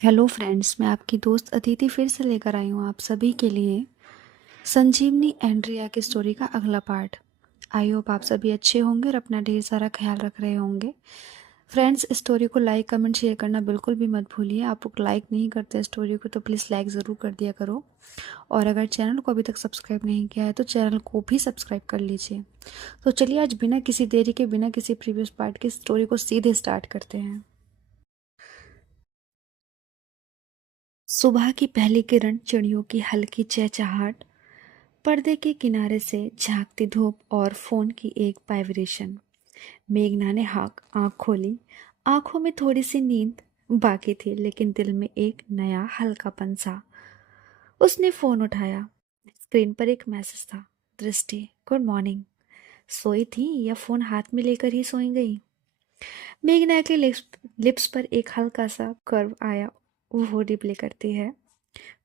Hello friends, मैं आपकी दोस्त अदिति फिर से लेकर आई हूँ आप सभी के लिए संजीवनी एंड्रिया की स्टोरी का अगला पार्ट। आई होप आप सभी अच्छे होंगे और अपना ढेर सारा ख्याल रख रहे होंगे। फ्रेंड्स, स्टोरी को लाइक कमेंट शेयर करना बिल्कुल भी मत भूलिए। आप लोग लाइक नहीं करते स्टोरी को तो प्लीज़ लाइक ज़रूर कर दिया करो। और अगर चैनल को अभी तक सब्सक्राइब नहीं किया है तो चैनल को भी सब्सक्राइब कर लीजिए। तो चलिए आज बिना किसी देरी के, बिना किसी प्रीवियस पार्ट की स्टोरी को सीधे स्टार्ट करते हैं। सुबह की पहली किरण, चिड़ियों की हल्की चहचहाट, पर्दे के किनारे से झांकती धूप और फोन की एक वाइब्रेशन। मेघना ने आंख खोली। आंखों में थोड़ी सी नींद बाकी थी लेकिन दिल में एक नया हल्कापन सा। उसने फोन उठाया। स्क्रीन पर एक मैसेज था। दृष्टि, गुड मॉर्निंग। सोई थी या फोन हाथ में लेकर ही सोई गई? मेघना के लिप्स पर एक हल्का सा कर्व आया। वो रिप्लाई करती है,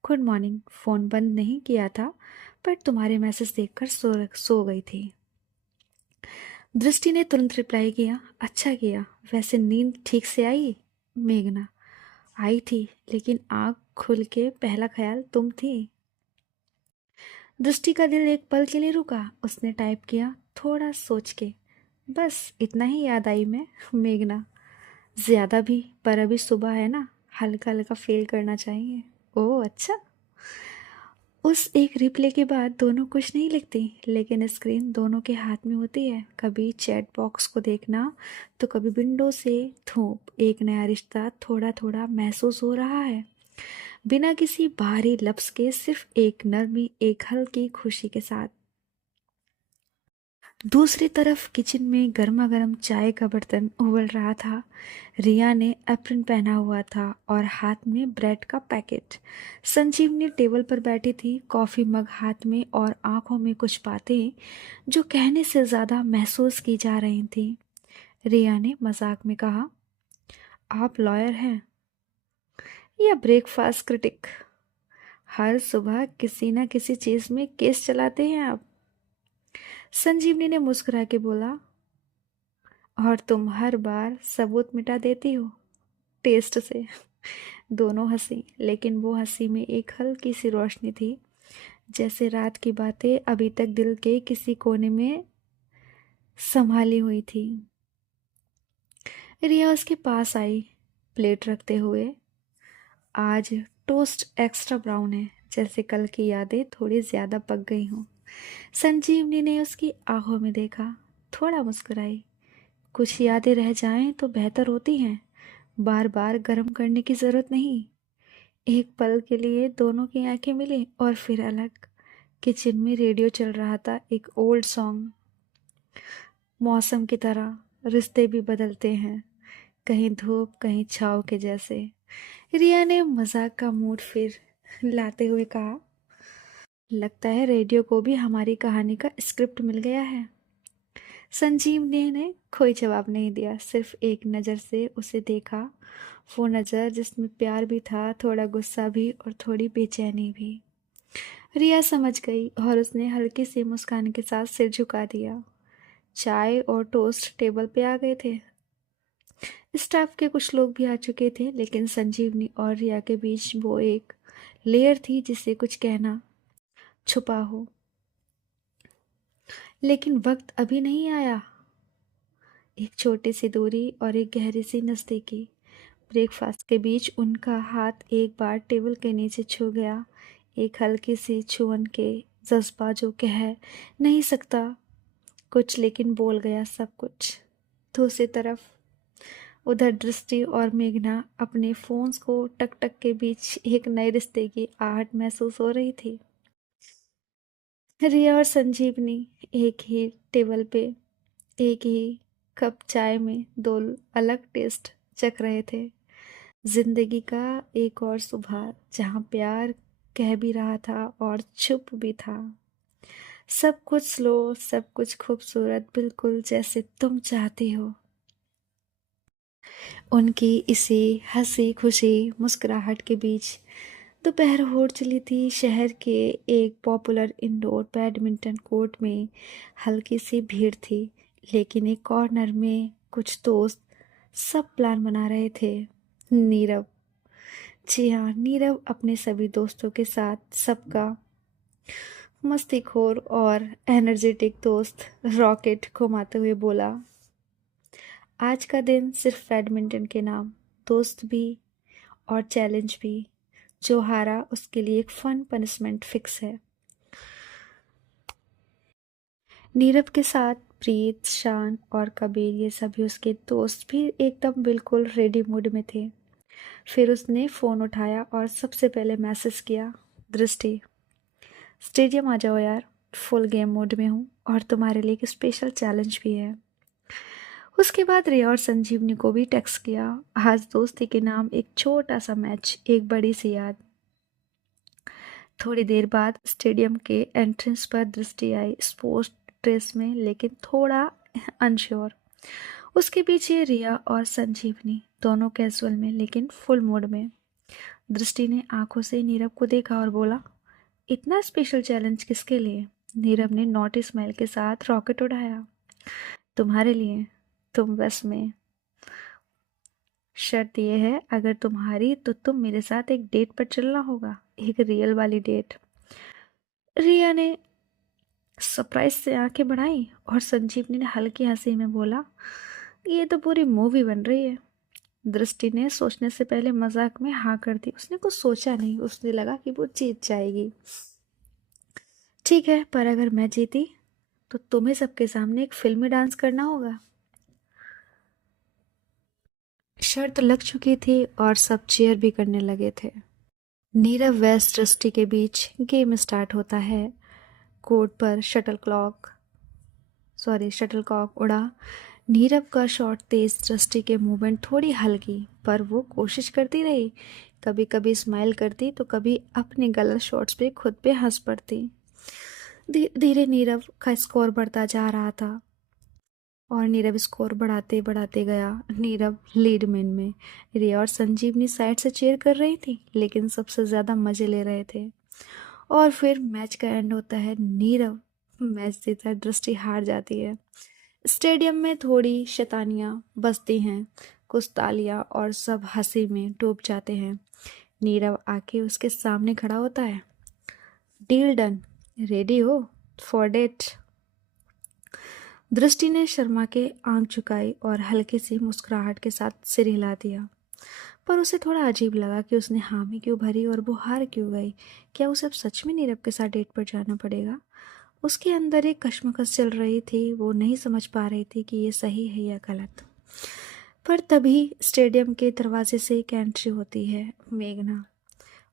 गुड मॉर्निंग। फ़ोन बंद नहीं किया था पर तुम्हारे मैसेज देखकर सो गई थी। दृष्टि ने तुरंत रिप्लाई किया, अच्छा किया। वैसे नींद ठीक से आई? मेघना, आई थी लेकिन आँख खुल के पहला ख्याल तुम थी। दृष्टि का दिल एक पल के लिए रुका। उसने टाइप किया, थोड़ा सोच के, बस इतना ही याद आई मैं। मेघना, ज़्यादा भी, पर अभी सुबह है ना, हल्का हल्का फील करना चाहिए। ओह अच्छा। उस एक रिप्ले के बाद दोनों कुछ नहीं लिखती लेकिन स्क्रीन दोनों के हाथ में होती है। कभी चैट बॉक्स को देखना तो कभी विंडो से धूप। एक नया रिश्ता थोड़ा थोड़ा महसूस हो रहा है, बिना किसी बाहरी लफ्ज़ के, सिर्फ एक नरमी, एक हल्की खुशी के साथ। दूसरी तरफ किचन में गर्मा गर्म चाय का बर्तन उबल रहा था। रिया ने एप्रन पहना हुआ था और हाथ में ब्रेड का पैकेट। संजीवनी टेबल पर बैठी थी, कॉफ़ी मग हाथ में और आंखों में कुछ बातें जो कहने से ज़्यादा महसूस की जा रही थी। रिया ने मजाक में कहा, आप लॉयर हैं या ब्रेकफास्ट क्रिटिक? हर सुबह किसी न किसी चीज़ में केस चलाते हैं आप। संजीवनी ने मुस्कुरा के बोला, और तुम हर बार सबूत मिटा देती हो टेस्ट से। दोनों हंसी, लेकिन वो हंसी में एक हल्की सी रोशनी थी, जैसे रात की बातें अभी तक दिल के किसी कोने में संभाली हुई थी। रिया उसके पास आई, प्लेट रखते हुए। आज टोस्ट एक्स्ट्रा ब्राउन है, जैसे कल की यादें थोड़ी ज्यादा पक गई हों। संजीवनी ने उसकी आंखों में देखा, थोड़ा मुस्कुराई। कुछ यादें रह जाएं तो बेहतर होती हैं, बार बार गर्म करने की जरूरत नहीं। एक पल के लिए दोनों की आंखें मिली और फिर अलग। किचन में रेडियो चल रहा था, एक ओल्ड सॉन्ग। मौसम की तरह रिश्ते भी बदलते हैं, कहीं धूप कहीं छाँव के जैसे। रिया ने मजाक का मूड फिर लाते हुए कहा, लगता है रेडियो को भी हमारी कहानी का स्क्रिप्ट मिल गया है। संजीवनी ने कोई जवाब नहीं दिया, सिर्फ एक नज़र से उसे देखा। वो नज़र जिसमें प्यार भी था, थोड़ा गुस्सा भी और थोड़ी बेचैनी भी। रिया समझ गई और उसने हल्की सी मुस्कान के साथ सिर झुका दिया। चाय और टोस्ट टेबल पे आ गए थे। स्टाफ के कुछ लोग भी आ चुके थे लेकिन संजीवनी और रिया के बीच वो एक लेयर थी जिसे कुछ कहना छुपा हो। लेकिन वक्त अभी नहीं आया। एक छोटी सी दूरी और एक गहरी सी नज़दीकी। ब्रेकफास्ट के बीच उनका हाथ एक बार टेबल के नीचे छू गया। एक हल्की सी छुअन के जज्बा जो कह नहीं सकता कुछ लेकिन बोल गया सब कुछ। दूसरी तरफ उधर दृष्टि और मेघना अपने फोन्स को टक टक के बीच एक नए रिश्ते की आहट महसूस हो रही थी। रिया और संजीवनी एक ही टेबल पे, एक ही कप चाय में दो अलग टेस्ट चख रहे थे। जिंदगी का एक और सुबह जहाँ प्यार कह भी रहा था और चुप भी था। सब कुछ स्लो, सब कुछ खूबसूरत, बिल्कुल जैसे तुम चाहती हो। उनकी इसी हंसी खुशी मुस्कुराहट के बीच दोपहर हो चली थी। शहर के एक पॉपुलर इंडोर बैडमिंटन कोर्ट में हल्की सी भीड़ थी, लेकिन एक कॉर्नर में कुछ दोस्त सब प्लान बना रहे थे। नीरव जी हाँ, नीरव अपने सभी दोस्तों के साथ सबका मस्तीखोर और एनर्जेटिक दोस्त रॉकेट घुमाते हुए बोला, आज का दिन सिर्फ बैडमिंटन के नाम, दोस्त भी और चैलेंज भी। जो हारा उसके लिए एक फन पनिशमेंट फिक्स है। नीरव के साथ प्रीत, शान और कबीर ये सभी उसके दोस्त भी एकदम बिल्कुल रेडी मूड में थे। फिर उसने फ़ोन उठाया और सबसे पहले मैसेज किया, दृष्टि, स्टेडियम आ जाओ यार, फुल गेम मोड में हूँ और तुम्हारे लिए एक स्पेशल चैलेंज भी है। उसके बाद रिया और संजीवनी को भी टेक्स्ट किया, आज दोस्ती के नाम एक छोटा सा मैच, एक बड़ी सी याद। थोड़ी देर बाद स्टेडियम के एंट्रेंस पर दृष्टि आई, स्पोर्ट्स ड्रेस में लेकिन थोड़ा अनश्योर। उसके पीछे रिया और संजीवनी, दोनों कैजुअल में लेकिन फुल मूड में। दृष्टि ने आंखों से नीरव को देखा और बोला, इतना स्पेशल चैलेंज किसके लिए? नीरव ने नॉटी स्माइल के साथ रॉकेट उड़ाया, तुम्हारे लिए, तुम बस में। शर्त यह है, अगर तुम हारी तो तुम मेरे साथ एक डेट पर चलना होगा, एक रियल वाली डेट। रिया ने सरप्राइज से आंखें बढ़ाई और संजीवनी ने हल्की हंसी में बोला, ये तो पूरी मूवी बन रही है। दृष्टि ने सोचने से पहले मजाक में हाँ कर दी। उसने कुछ सोचा नहीं, उसने लगा कि वो जीत जाएगी। ठीक है, पर अगर मैं जीती तो तुम्हें सबके सामने एक फिल्मी डांस करना होगा। शर्त लग चुकी थी और सब चीयर भी करने लगे थे। नीरव वेस्ट दृष्टि के बीच गेम स्टार्ट होता है। कोर्ट पर शटल कॉक उड़ा। नीरव का शॉट तेज, दृष्टि के मूवमेंट थोड़ी हल्की, पर वो कोशिश करती रही। कभी कभी स्माइल करती तो कभी अपने गलत शॉट्स पे खुद पे हंस पड़ती। धीरे धीरे नीरव का स्कोर बढ़ता जा रहा था और नीरव स्कोर बढ़ाते बढ़ाते गया। नीरव लीड में। रिया और संजीवनी साइड से चीयर कर रही थी लेकिन सबसे ज़्यादा मज़े ले रहे थे। और फिर मैच का एंड होता है, नीरव मैच जीता है, दृष्टि हार जाती है। स्टेडियम में थोड़ी शैतानियाँ बजती हैं, कुछ तालियाँ और सब हंसी में डूब जाते हैं। नीरव आके उसके सामने खड़ा होता है, डील डन, रेडी हो फॉर डेट? दृष्टि ने शर्मा के आंख झुकाई और हल्की सी मुस्कुराहट के साथ सिर हिला दिया, पर उसे थोड़ा अजीब लगा कि उसने हामी क्यों भरी और वो हार क्यों गई। क्या उसे अब सच में नीरव के साथ डेट पर जाना पड़ेगा? उसके अंदर एक कश्मकश चल रही थी, वो नहीं समझ पा रही थी कि ये सही है या गलत। पर तभी स्टेडियम के दरवाजे से एक एंट्री होती है, मेघना।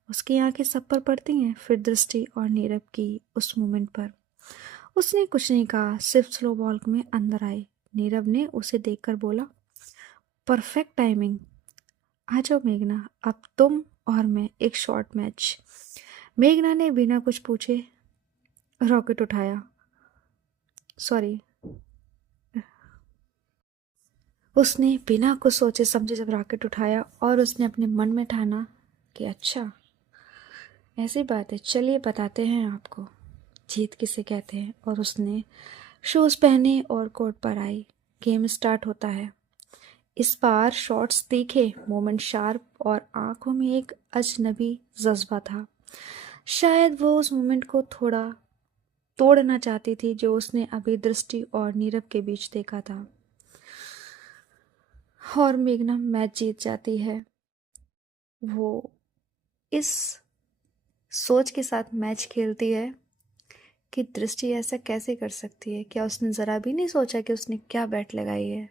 उसकी आंखें सब पर पड़ती हैं, फिर दृष्टि और नीरव की उस मोमेंट पर। उसने कुछ नहीं कहा, सिर्फ स्लो वॉक में अंदर आई। नीरव ने उसे देखकर बोला, परफेक्ट टाइमिंग, आ जाओ मेघना, अब तुम और मैं एक शॉर्ट मैच। मेघना ने बिना कुछ पूछे रॉकेट उठाया, सॉरी, उसने बिना कुछ सोचे समझे जब रॉकेट उठाया और उसने अपने मन में ठाना कि अच्छा, ऐसी बात है, चलिए बताते हैं आपको जीत किसे कहते हैं। और उसने शूज़ पहने और कोर्ट पर आई। गेम स्टार्ट होता है। इस बार शॉट्स तीखे, मोमेंट शार्प और आंखों में एक अजनबी जज्बा था। शायद वो उस मोमेंट को थोड़ा तोड़ना चाहती थी जो उसने अभी दृष्टि और नीरव के बीच देखा था। और मेघना मैच जीत जाती है। वो इस सोच के साथ मैच खेलती है कि दृष्टि ऐसा कैसे कर सकती है। क्या उसने ज़रा भी नहीं सोचा कि उसने क्या बैट लगाई है?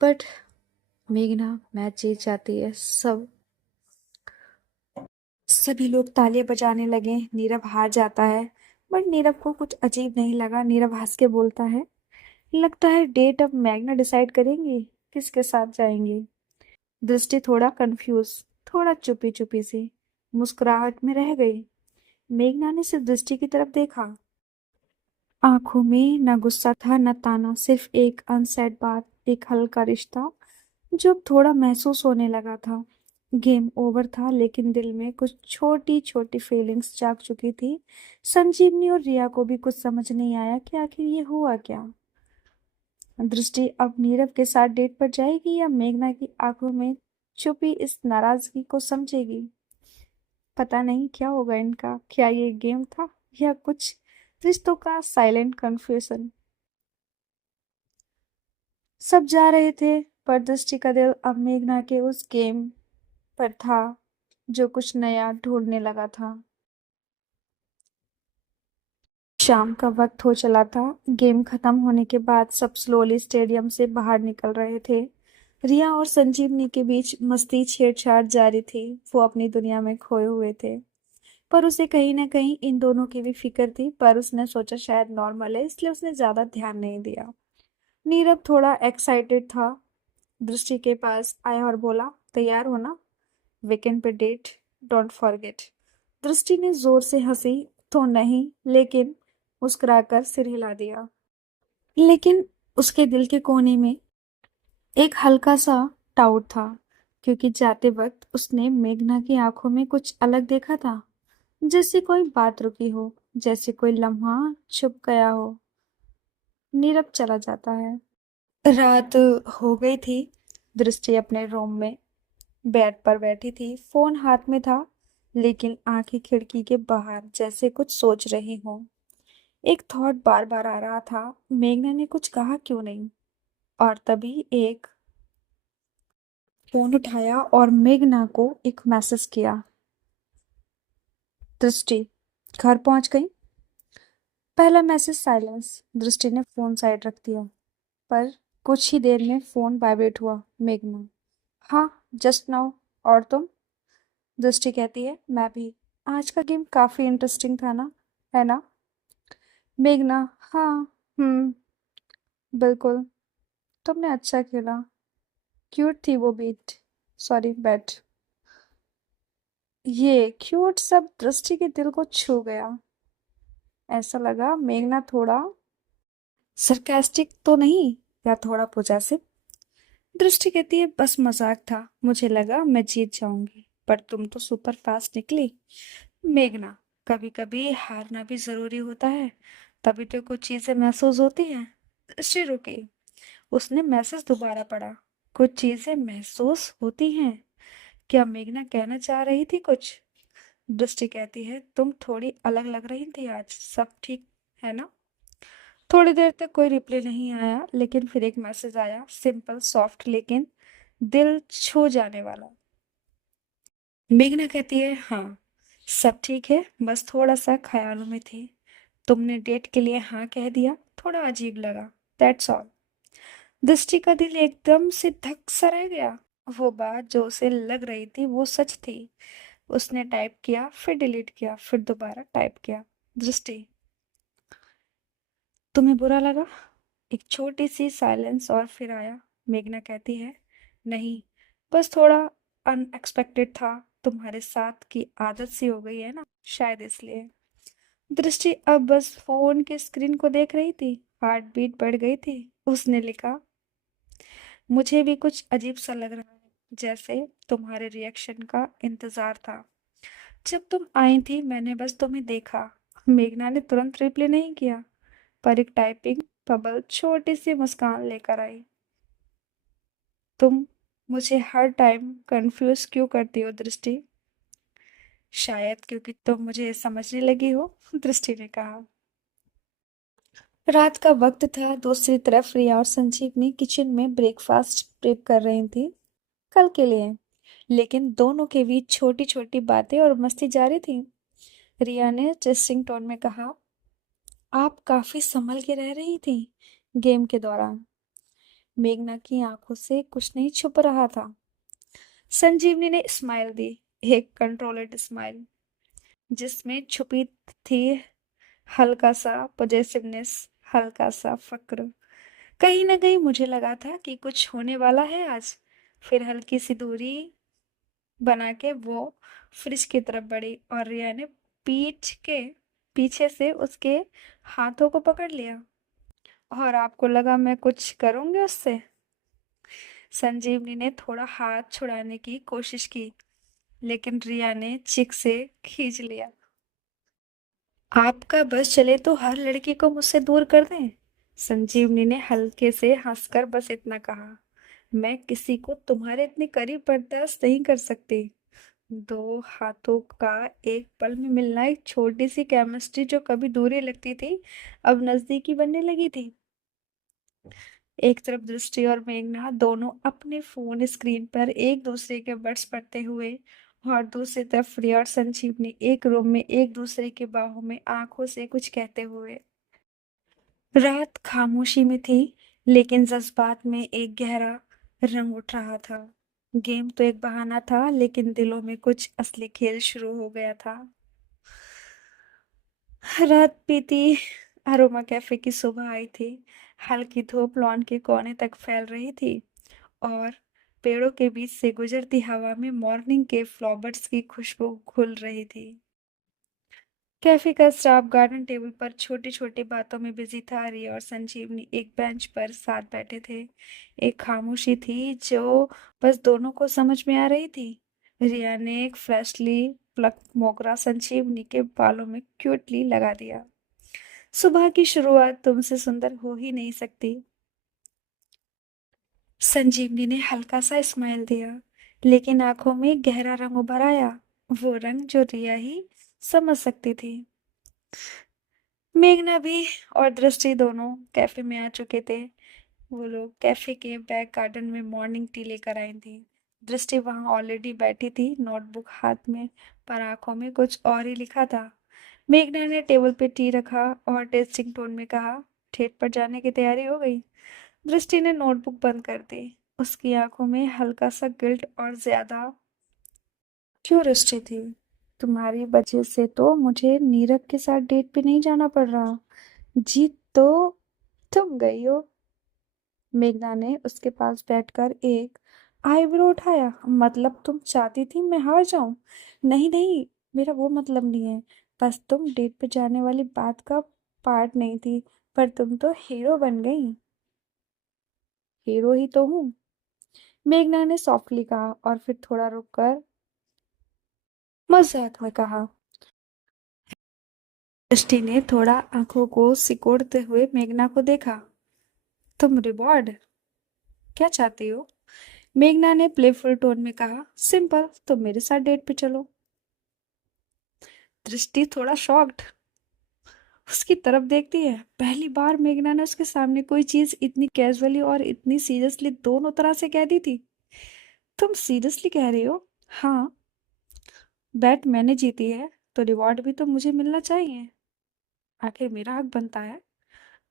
बट मेघना मैच जीत जाती है। सभी लोग तालियां बजाने लगे। नीरव हार जाता है, बट नीरव को कुछ अजीब नहीं लगा। नीरव हंस के बोलता है, लगता है डेट अब मैग्ना डिसाइड करेंगी किसके साथ जाएंगे। दृष्टि थोड़ा कंफ्यूज, थोड़ा चुपी चुपी सी मुस्कुराहट में रह गई। मेघना ने सिर्फ दृष्टि की तरफ देखा। आंखों में न गुस्सा था न ताना, सिर्फ एक अनसेड बात, एक हल्का रिश्ता जो अब थोड़ा महसूस होने लगा था। गेम ओवर था लेकिन दिल में कुछ छोटी छोटी फीलिंग्स जाग चुकी थी। संजीवनी और रिया को भी कुछ समझ नहीं आया कि आखिर ये हुआ क्या। दृष्टि अब नीरव के साथ डेट पर जाएगी या मेघना की आंखों में चुप्पी इस नाराजगी को समझेगी। पता नहीं क्या होगा इनका, क्या ये गेम था या कुछ रिश्तों का साइलेंट कन्फ्यूजन। सब जा रहे थे, पर दृष्टि का दिल अब मेघना के उस गेम पर था जो कुछ नया ढूंढने लगा था। शाम का वक्त हो चला था। गेम खत्म होने के बाद सब स्लोली स्टेडियम से बाहर निकल रहे थे। रिया और संजीवनी के बीच मस्ती छेड़छाड़ जारी थी। वो अपनी दुनिया में खोए हुए थे, पर उसे कहीं ना कहीं इन दोनों की भी फिक्र थी। पर उसने सोचा शायद नॉर्मल है, इसलिए उसने ज्यादा ध्यान नहीं दिया। नीरव थोड़ा एक्साइटेड था, दृष्टि के पास आया और बोला, तैयार हो ना, वीकेंड पे डेट, डोंट फॉरगेट। दृष्टि ने जोर से हंसी तो नहीं, लेकिन मुस्कुराकर सिर हिला दिया। लेकिन उसके दिल के कोने में एक हल्का सा डाउट था, क्योंकि जाते वक्त उसने मेघना की आंखों में कुछ अलग देखा था। जैसे कोई बात रुकी हो, जैसे कोई लम्हा छुप गया हो। नीरव चला जाता है। रात हो गई थी। दृष्टि अपने रूम में बेड पर बैठी थी, फोन हाथ में था, लेकिन आंखें खिड़की के बाहर जैसे कुछ सोच रही हो। एक थॉट बार बार आ रहा था, मेघना ने कुछ कहा क्यों नहीं। और तभी एक फोन उठाया और मेघना को एक मैसेज किया। दृष्टि, घर पहुंच गई। पहला मैसेज साइलेंस। दृष्टि ने फोन साइड रख दिया, पर कुछ ही देर में फोन वाइब्रेट हुआ। मेघना, हाँ, जस्ट नाउ। और तुम? दृष्टि कहती है, मैं भी। आज का गेम काफी इंटरेस्टिंग था ना, है ना? मेघना, हाँ। हम्म, बिल्कुल। तुमने अच्छा खेला। क्यूट थी वो बीट। Sorry, bat. ये क्यूट सब दृष्टि के दिल को छू गया। ऐसा लगा मेघना थोड़ा सरकास्टिक तो नहीं, या थोड़ा पोजेसिव। दृष्टि कहती है, बस मजाक था, मुझे लगा मैं जीत जाऊंगी, पर तुम तो सुपर फास्ट निकली। मेघना, कभी कभी हारना भी जरूरी होता है, तभी तो कुछ चीजें महसूस होती हैं। दृष्टि रुकी। उसने मैसेज दोबारा पढ़ा। कुछ चीजें महसूस होती हैं। क्या मेघना कहना चाह रही थी कुछ? दृष्टि कहती है, तुम थोड़ी अलग लग रही थी आज, सब ठीक है ना? थोड़ी देर तक कोई रिप्लाई नहीं आया, लेकिन फिर एक मैसेज आया, सिंपल सॉफ्ट लेकिन दिल छू जाने वाला। मेघना कहती है, हाँ, सब ठीक है, बस थोड़ा सा ख्यालों में थी। तुमने डेट के लिए हाँ कह दिया, थोड़ा अजीब लगा, दैट्स ऑल। दृष्टि का दिल एकदम से धक सा रह गया। वो बात जो उसे लग रही थी वो सच थी। उसने टाइप किया, फिर डिलीट किया, फिर दोबारा टाइप किया। दृष्टि, तुम्हें बुरा लगा? एक छोटी सी साइलेंस और फिर आया। मेघना कहती है, नहीं, बस थोड़ा अनएक्सपेक्टेड था। तुम्हारे साथ की आदत सी हो गई है ना, शायद इसलिए। दृष्टि अब बस फोन के स्क्रीन को देख रही थी। हार्ट बीट बढ़ गई थी। उसने लिखा, मुझे भी कुछ अजीब सा लग रहा है, जैसे तुम्हारे रिएक्शन का इंतजार था। जब तुम आई थी मैंने बस तुम्हें देखा। मेघना ने तुरंत रिप्लाई नहीं किया, पर एक टाइपिंग बबल छोटी सी मुस्कान लेकर आई। तुम मुझे हर टाइम कंफ्यूज क्यों करती हो दृष्टि? शायद क्योंकि तुम मुझे समझने लगी हो, दृष्टि ने कहा। रात का वक्त था। दूसरी तरफ रिया और संजीवनी किचन में ब्रेकफास्ट प्रेप कर रही थी, कल के लिए। लेकिन दोनों के बीच छोटी छोटी बातें और मस्ती जारी थी। रिया ने टेस्टिंग टोन में कहा, आप काफी संभल के रह रही थी गेम के दौरान। मेघना की आंखों से कुछ नहीं छुप रहा था। संजीवनी ने स्माइल दी, एक कंट्रोल्ड स्माइल, जिसमें छुपी थी हल्का सा पॉजिटिवनेस, हल्का सा फक्र। कहीं ना कहीं मुझे लगा था कि कुछ होने वाला है आज। फिर हल्की सी दूरी बना के वो फ्रिज की तरफ बढ़ी और रिया ने पीठ के पीछे से उसके हाथों को पकड़ लिया। और आपको लगा मैं कुछ करूंगी उससे? संजीवनी ने थोड़ा हाथ छुड़ाने की कोशिश की, लेकिन रिया ने चिक से खींच लिया। आपका बस चले तो हर लड़की को मुझसे दूर कर दें? संजीवनी ने हल्के से हंसकर बस इतना कहा। मैं किसी को तुम्हारे इतने करीब बर्दाश्त नहीं कर सकती। दो हाथों का एक पल में मिलना, एक छोटी सी केमिस्ट्री जो कभी दूरी लगती थी अब नजदीकी बनने लगी थी। एक तरफ दृष्टि और मेघना दोनों अपने फोन स्क्रीन पर एक दूसरे के वर्ड्स पढ़ते हुए, और दूसरी तरफ रिया और संजीवनी एक रूम में एक दूसरे के बाहों में आंखों से कुछ कहते हुए। रात खामोशी में थी, लेकिन जज्बात में एक गहरा रंग उठ रहा था। गेम तो एक बहाना था, लेकिन दिलों में कुछ असली खेल शुरू हो गया था। रात बीती, अरोमा कैफे की सुबह आई थी। हल्की धूप लॉन के कोने तक फैल रही थी, और पेड़ों के बीच से गुजरती हवा में मॉर्निंग के फ्लावर्स की खुशबू घुल रही थी। कैफे का स्टाफ गार्डन टेबल पर छोटी छोटी बातों में बिजी था। रिया और संजीवनी एक बेंच पर साथ बैठे थे। एक खामोशी थी जो बस दोनों को समझ में आ रही थी। रिया ने एक फ्रेशली प्लक मोगरा संजीवनी के बालों में क्यूटली लगा दिया। सुबह की शुरुआत तुमसे सुंदर हो ही नहीं सकती। संजीवनी ने हल्का सा स्माइल दिया, लेकिन आंखों में गहरा रंग उभर आया, वो रंग जो रिया ही समझ सकती थी। मेघना भी और दृष्टि दोनों कैफे में आ चुके थे। वो लोग कैफे के बैक गार्डन में मॉर्निंग टी लेकर आई थी। दृष्टि वहां ऑलरेडी बैठी थी, नोटबुक हाथ में, पर आंखों में कुछ और ही लिखा था। मेघना ने टेबल पे टी रखा और टेस्टिंग टोन में कहा, ठेठ पर जाने की तैयारी हो गई। दृष्टि ने नोटबुक बंद कर दी। उसकी आंखों में हल्का सा गिल्ट और ज्यादा क्यूरियोसिटी थी। तुम्हारी वजह से तो मुझे नीरव के साथ डेट पे नहीं जाना पड़ रहा। जीत तो तुम गई हो। मेघना ने उसके पास बैठकर एक आईब्रो उठाया। मतलब तुम चाहती थी मैं हार जाऊं? नहीं नहीं, मेरा वो मतलब नहीं है। बस तुम डेट पे जाने वाली बात का पार्ट नहीं थी, पर तुम तो हीरो बन गई। हीरो ही तो हूँ, मेघना ने सॉफ्टली कहा, और फिर थोड़ा रुककर मजाक में कहा। दृष्टि ने थोड़ा आंखों को सिकोड़ते हुए मेघना को देखा। तुम रिवॉर्ड क्या चाहती हो? मेघना ने प्लेफुल टोन में कहा, सिंपल, तुम मेरे साथ डेट पे चलो। दृष्टि थोड़ा शॉक्ड उसकी तरफ देखती है। पहली बार मेघना ने उसके सामने कोई चीज इतनी कैजुअली और इतनी सीरियसली दोनों तरह से कह दी थी। तुम सीरियसली कह रही हो? हाँ, बैट मैंने जीती है, तो रिवॉर्ड भी तो मुझे मिलना चाहिए। आखिर मेरा हक बनता है।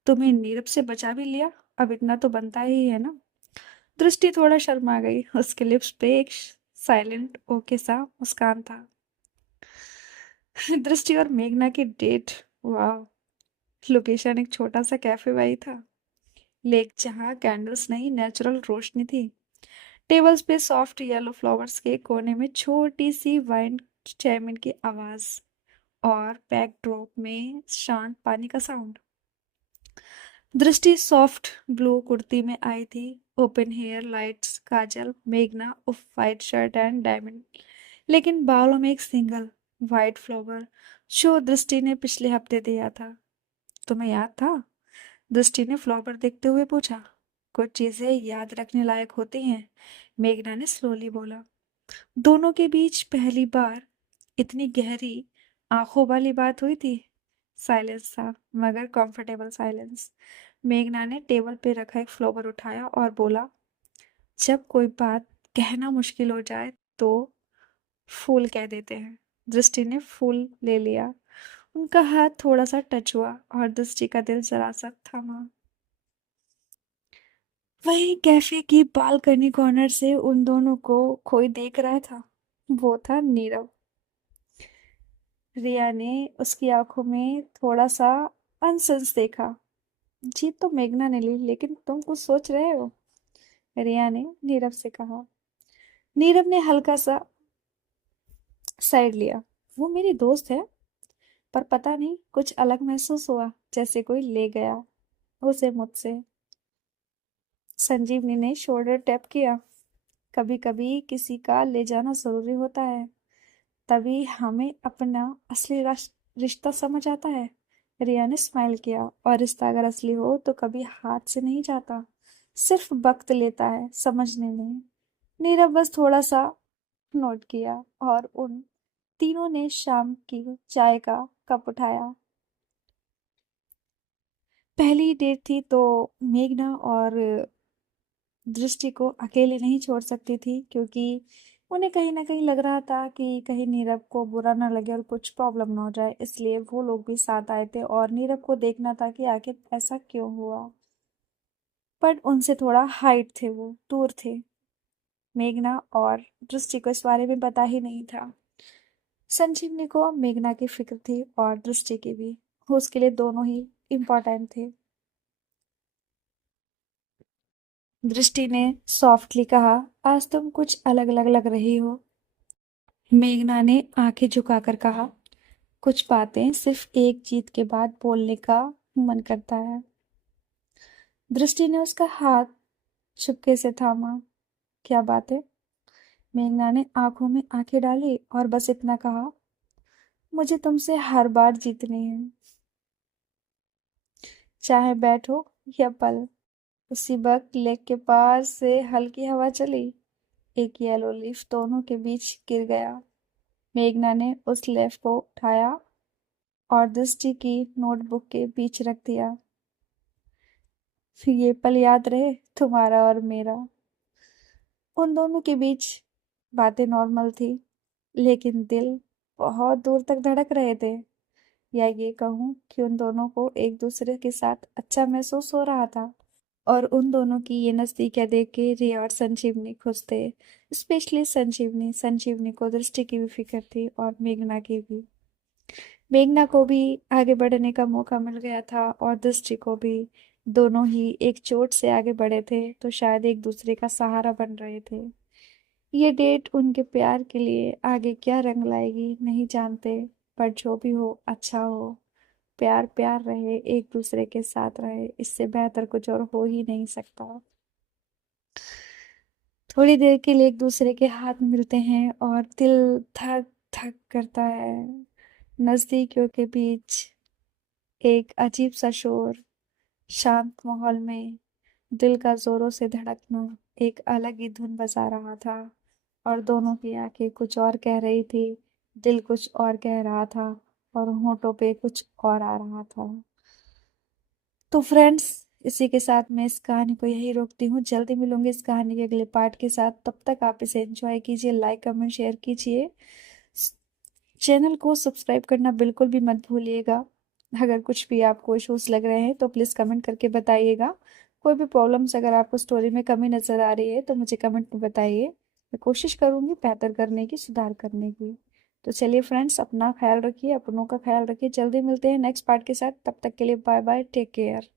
तुम्हें नीरव से बचा भी लिया, अब इतना तो बनता ही है ना। दृष्टि थोड़ा शर्मा गई। उसके लिप्स पे एक साइलेंट ओके सा मुस्कान था। दृष्टि और मेघना की डेट, वाह। लोकेशन एक छोटा सा कैफे वाई था, लेक जहाँ कैंडल्स नहीं, नेचुरल रोशनी थी। टेबल्स पे सॉफ्ट येलो फ्लावर्स के कोने में छोटी सी वाइन चैमिन की आवाज, और बैकड्रॉप में शांत पानी का साउंड। दृष्टि सॉफ्ट ब्लू कुर्ती में आई थी, ओपन हेयर, लाइट्स, काजल। मेघना of white shirt and diamond, लेकिन बालों में एक सिंगल वाइट फ्लावर जो दृष्टि ने पिछले हफ्ते दिया था। तुम्हें याद था? दृष्टि ने फ्लावर देखते हुए पूछा। कुछ चीजें याद रखने लायक होती हैं, मेघना ने स्लोली बोला। दोनों के बीच पहली बार इतनी गहरी आंखों वाली बात हुई थी। साइलेंस था, मगर कंफर्टेबल साइलेंस। मेघना ने टेबल पे रखा एक फ्लावर उठाया और बोला, जब कोई बात कहना मुश्किल हो जाए तो फूल कह देते हैं। दृष्टि ने फूल ले लिया। उनका हाथ थोड़ा सा टच हुआ, और दृष्टि का दिल जरा सा थमा। वही कैफे की बालकनी कॉर्नर से उन दोनों को कोई देख रहा था। वो था नीरव। रिया ने उसकी आंखों में थोड़ा सा अनसेंस देखा। जीत तो मेघना ने ली, लेकिन तुम कुछ सोच रहे हो? रिया ने नीरव से कहा। नीरव ने हल्का सा साइड लिया। वो मेरी दोस्त है, पर पता नहीं कुछ अलग महसूस हुआ, जैसे कोई ले गया उसे मुझसे। संजीवनी ने शोल्डर टैप किया। कभी कभी किसी का ले जाना जरूरी होता है, तभी हमें अपना असली रिश्ता समझ आता है। रिया ने स्माइल किया, और रिश्ता अगर असली हो तो कभी हाथ से नहीं जाता, सिर्फ वक्त लेता है समझने में। नीरव बस थोड़ा सा नोट किया और उन तीनों ने शाम की चाय का कप उठाया। पहली डेट थी तो मेघना और दृष्टि को अकेले नहीं छोड़ सकती थी, क्योंकि उन्हें कहीं ना कहीं लग रहा था कि कहीं नीरव को बुरा ना लगे और कुछ प्रॉब्लम ना हो जाए, इसलिए वो लोग भी साथ आए थे और नीरव को देखना था कि आखिर ऐसा क्यों हुआ। पर उनसे थोड़ा हाइट थे, वो दूर थे। मेघना और दृष्टि को इस बारे में पता ही नहीं था। संजीवनी को मेघना की फिक्र थी और दृष्टि की भी। उसके लिए दोनों ही इम्पोर्टेंट थे। दृष्टि ने सॉफ्टली कहा, आज तुम कुछ अलग अलग लग रही हो। मेघना ने आंखें झुकाकर कहा, कुछ बातें सिर्फ एक जीत के बाद बोलने का मन करता है। दृष्टि ने उसका हाथ चुपके से थामा। क्या बात है? मेघना ने आंखों में आंखें डाली और बस इतना कहा, मुझे तुमसे हर बार जीतनी है, चाहे बैठो या पल। उसी वक्त लेक के पास से हल्की हवा चली। एक येलो लीफ दोनों के बीच गिर गया। मेघना ने उस लीफ को उठाया और दृष्टि की नोटबुक के बीच रख दिया। ये पल याद रहे, तुम्हारा और मेरा। उन दोनों के बीच बातें नॉर्मल थी, लेकिन दिल बहुत दूर तक धड़क रहे थे। या ये कहूँ कि उन दोनों को एक दूसरे के साथ अच्छा महसूस हो रहा था। और उन दोनों की ये नज़दीकियाँ देख के रिया और संजीवनी खुश थे। स्पेशली संजीवनी। संजीवनी को दृष्टि की भी फिक्र थी और मेघना की भी। मेघना को भी आगे बढ़ने का मौका मिल गया था और दृष्टि को भी। दोनों ही एक चोट से आगे बढ़े थे तो शायद एक दूसरे का सहारा बन रहे थे। ये डेट उनके प्यार के लिए आगे क्या रंग लाएगी नहीं जानते, पर जो भी हो अच्छा हो। प्यार प्यार रहे, एक दूसरे के साथ रहे, इससे बेहतर कुछ और हो ही नहीं सकता। थोड़ी देर के लिए एक दूसरे के हाथ मिलते हैं और दिल धक धक करता है। नजदीकियों के बीच एक अजीब सा शोर, शांत माहौल में दिल का जोरों से धड़कना एक अलग ही धुन बजा रहा था। और दोनों की आंखें कुछ और कह रही थी, दिल कुछ और कह रहा था और होठों पे कुछ और आ रहा था। तो फ्रेंड्स, इसी के साथ मैं इस कहानी को यही रोकती हूँ। जल्दी मिलूंगी इस कहानी के अगले पार्ट के साथ। तब तक आप इसे एंजॉय कीजिए, लाइक कमेंट शेयर कीजिए। चैनल को सब्सक्राइब करना बिल्कुल भी मत भूलिएगा। अगर कुछ भी आपको इश्यूज लग रहे हैं तो प्लीज़ कमेंट करके बताइएगा। कोई भी प्रॉब्लम्स अगर आपको स्टोरी में कमी नज़र आ रही है तो मुझे कमेंट में बताइए। मैं कोशिश करूँगी बेहतर करने की, सुधार करने की। तो चलिए फ्रेंड्स, अपना ख्याल रखिए, अपनों का ख्याल रखिए। जल्दी मिलते हैं नेक्स्ट पार्ट के साथ। तब तक के लिए बाय बाय, टेक केयर।